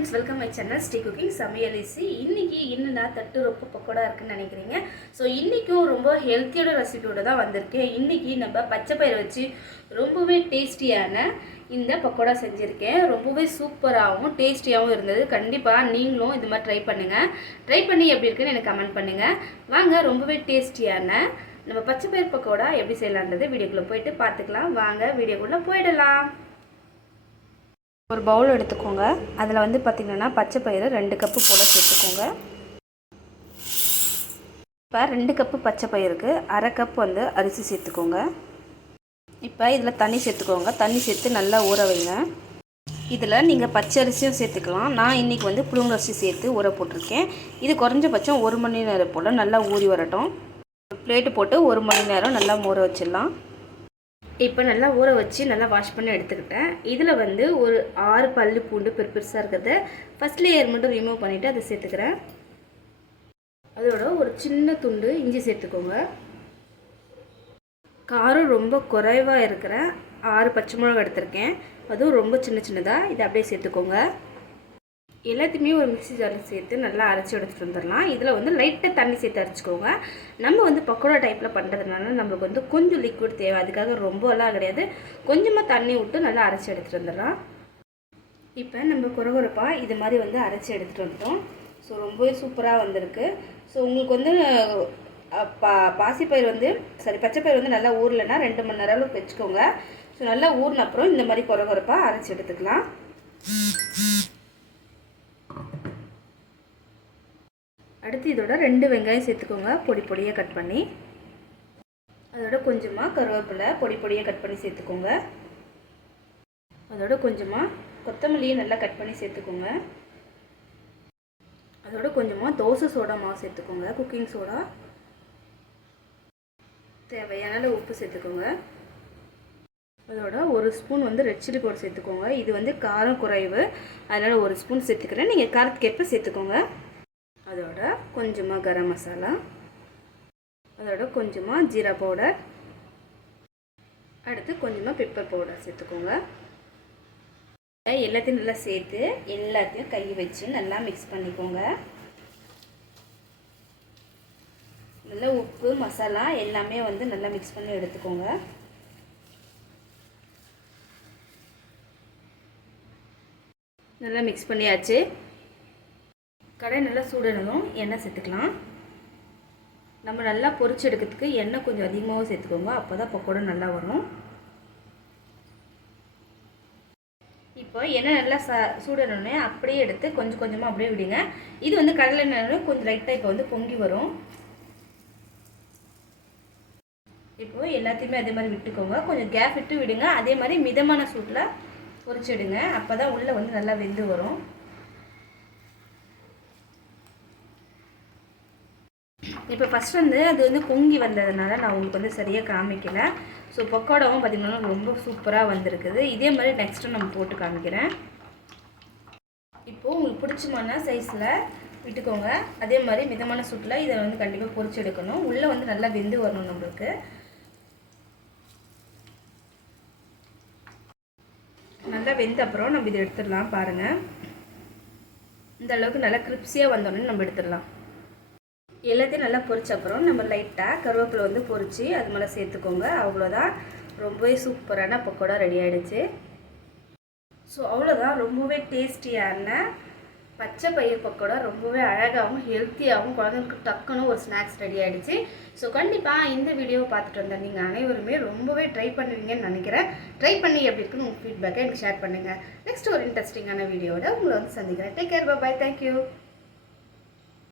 friends, welcome my channel Stay Cooking சமையல் easy. இன்னைக்கு என்னன்னா தட்டு ரொம்ப பக்கோடா இருக்குன்னு நினைக்கிறீங்க. ஸோ இன்னைக்கும் ரொம்ப ஹெல்த்தியான ரெசிபியோட தான் வந்திருக்கேன். இன்னைக்கு நம்ம பச்சை பயிரை வச்சு ரொம்பவே டேஸ்டியான இந்த பக்கோடா செஞ்சுருக்கேன். ரொம்பவே சூப்பராகவும் டேஸ்டியாகவும் இருந்தது. கண்டிப்பாக நீங்களும் இது மாதிரி ட்ரை பண்ணுங்கள். ட்ரை பண்ணி எப்படி இருக்குன்னு எனக்கு கமெண்ட் பண்ணுங்கள். வாங்க ரொம்பவே டேஸ்டியான நம்ம பச்சை பயிர் பக்கோடா எப்படி செய்யலான்றது வீடியோக்குள்ளே போயிட்டு பார்த்துக்கலாம். வாங்க வீடியோக்குள்ளே போயிடலாம். ஒரு பவுல் எடுத்துக்கோங்க. அதில் வந்து பார்த்திங்கன்னா பச்சை பயிறு 2 கப்பு போல் சேர்த்துக்கோங்க. இப்போ 2 கப்பு பச்சை பயிருக்கு 1/2 கப் வந்து அரிசி சேர்த்துக்கோங்க. இப்போ இதில் தண்ணி சேர்த்துக்கோங்க. தண்ணி சேர்த்து நல்லா ஊற வைங்க. இதில் நீங்கள் பச்சை அரிசியும் சேர்த்துக்கலாம். நான் இன்றைக்கி வந்து புழுங்கரிசி சேர்த்து ஊற போட்டிருக்கேன். இது குறைஞ்சபட்சம் 1 மணி நேரம் போல் நல்லா ஊறி வரட்டும். பிளேட்டு போட்டு 1 மணி நேரம் நல்லா ஊற வச்சிடலாம். இப்போ நல்லா ஊற வச்சு நல்லா வாஷ் பண்ணி எடுத்துக்கிட்டேன். இதில் வந்து ஒரு 6 பல்லு பூண்டு பெருசாக இருக்கிறத ஃபஸ்ட் லேயர் மட்டும் ரிமூவ் பண்ணிவிட்டு அதை சேர்த்துக்கிறேன். அதோட ஒரு சின்ன துண்டு இஞ்சி சேர்த்துக்கோங்க. காரம் ரொம்ப குறைவாக இருக்கிற 6 பச்சை மிளகா எடுத்திருக்கேன். அதுவும் ரொம்ப சின்னதாக இதை அப்படியே சேர்த்துக்கோங்க. எல்லாத்தையுமே ஒரு மிக்ஸி ஜாரில் சேர்த்து நல்லா அரைச்சி எடுத்துகிட்டு வந்துடலாம். இதில் வந்து லைட்டாக தண்ணி சேர்த்து அரைச்சிக்கோங்க. நம்ம வந்து பக்கோடா டைப்பில் பண்ணுறதுனால நம்மளுக்கு வந்து கொஞ்சம் லிக்விட் தேவை. அதுக்காக ரொம்பலாம் கிடையாது, கொஞ்சமாக தண்ணி விட்டு நல்லா அரைச்சி எடுத்துகிட்டு வந்துடலாம். இப்போ நம்ம குறகுறப்பாக இது மாதிரி வந்து அரைச்சி எடுத்துகிட்டு வந்துட்டோம். ஸோ ரொம்பவே சூப்பராக வந்திருக்கு. ஸோ உங்களுக்கு வந்து பாசிப்பயிர் வந்து பச்சைப்பயிர் வந்து நல்லா ஊறலைன்னா 2 மணி நேரம் அளவுக்கு வச்சுக்கோங்க. ஸோ நல்லா ஊறின அப்புறம் இந்த மாதிரி குறகுறப்பாக அரைச்சி எடுத்துக்கலாம். அடுத்து இதோட 2 வெங்காயம் சேர்த்துக்கோங்க, பொடியாக கட் பண்ணி. அதோட கொஞ்சமாக கருவேப்பிலை பொடியாக கட் பண்ணி சேர்த்துக்கோங்க. அதோட கொஞ்சமாக கொத்தமல்லியை நல்லா கட் பண்ணி சேர்த்துக்கோங்க. அதோட கொஞ்சமாக தோசை சோடா மாவு சேர்த்துக்கோங்க, குக்கிங் சோடா. தேவையான உப்பு சேர்த்துக்கோங்க. அதோட 1 ஸ்பூன் வந்து ரெட் சில்லி பவுடர் சேர்த்துக்கோங்க. இது வந்து காரம் குறைவு, அதனால் 1 ஸ்பூன் சேர்த்துக்கிறேன். நீங்கள் காரத்துக்கேற்ப சேர்த்துக்கோங்க. அதோட கொஞ்சமாக கரம் மசாலா, அதோட கொஞ்சமாக ஜீரா பவுடர், அடுத்து கொஞ்சமாக பெப்பர் பவுடர் சேர்த்துக்கோங்க. எல்லாத்தையும் நல்லா சேர்த்து எல்லாத்தையும் கை வச்சு நல்லா மிக்ஸ் பண்ணிக்கோங்க. நல்லா உப்பு மசாலா எல்லாமே வந்து நல்லா மிக்ஸ் பண்ணி எடுத்துக்கோங்க. நல்லா மிக்ஸ் பண்ணியாச்சு. கடாய் நல்லா சூடானதும் எண்ணெய் சேர்த்துக்கலாம். நம்ம நல்லா பொரிச்சு எடுக்கிறதுக்கு எண்ணெய் கொஞ்சம் அதிகமாகவும் சேர்த்துக்கோங்க, அப்போ தான் பக்கோடா நல்லா வரும். இப்போ எண்ணெய் நல்லா சூடானோடனே அப்படியே எடுத்து கொஞ்சமாக அப்படியே விடுங்க. இது வந்து கடலை எண்ணெய் கொஞ்சம் லைட்டாக இப்போ வந்து பொங்கி வரும். இப்போது எல்லாத்தையுமே அதே மாதிரி விட்டுக்கோங்க. கொஞ்சம் கேப் விட்டு விடுங்க. அதே மாதிரி மிதமான சூட்டில் பொரிச்சிடுங்க, அப்போ தான் உள்ளே வந்து நல்லா வெந்து வரும். இப்போ ஃபஸ்ட் வந்து அது வந்து பொங்கி வந்ததுனால நான் உங்களுக்கு வந்து சரியாக காமிக்கலை. ஸோ பக்கோடாவும் பார்த்திங்கன்னா ரொம்ப சூப்பராக வந்திருக்குது. இதே மாதிரி நெக்ஸ்ட்டு நம்ம போட்டு காமிக்கிறேன். இப்போது உங்களுக்கு பிடிச்சமான சைஸில் விட்டுக்கோங்க. அதே மாதிரி மிதமான சூட்டில் இதை வந்து கண்டிப்பாக பொரிச்சு எடுக்கணும். உள்ளே வந்து நல்லா வெந்து வரணும் நம்மளுக்கு. நல்லா வெந்த அப்புறம் நம்ம இதை எடுத்துடலாம். பாருங்கள், இந்த அளவுக்கு நல்லா கிரிப்ஸியாக வந்தோடனே நம்ம எடுத்துடலாம். எல்லாத்தையும் நல்லா பொரிச்ச அப்புறம் நம்ம லைட்டாக கருவேப்பிலை வந்து பொரித்து அது மேலே சேர்த்துக்கோங்க. அவ்வளோதான், ரொம்பவே சூப்பரான பக்கோடா ரெடி ஆகிடுச்சு. ஸோ அவ்வளோதான், ரொம்பவே டேஸ்டியான பச்சை பயிர் பக்கோடா ரொம்பவே அழகாகவும் ஹெல்த்தியாகவும் குழந்தைங்களுக்கு டக்குன்னு ஒரு ஸ்நாக்ஸ் ரெடி ஆகிடுச்சு. ஸோ கண்டிப்பாக இந்த வீடியோவை பார்த்துட்டு வந்தால் நீங்கள் அனைவருமே ரொம்பவே ட்ரை பண்ணுவீங்கன்னு நினைக்கிறேன். ட்ரை பண்ணி எப்படி இருக்குன்னு உங்கள் ஃபீட்பேக்கை எனக்கு ஷேர் பண்ணுங்கள். நெக்ஸ்ட் ஒரு இன்ட்ரெஸ்டிங்கான வீடியோவோட உங்களை வந்து சந்திக்கிறேன். டேக் கேர், பாய், தேங்க்யூ.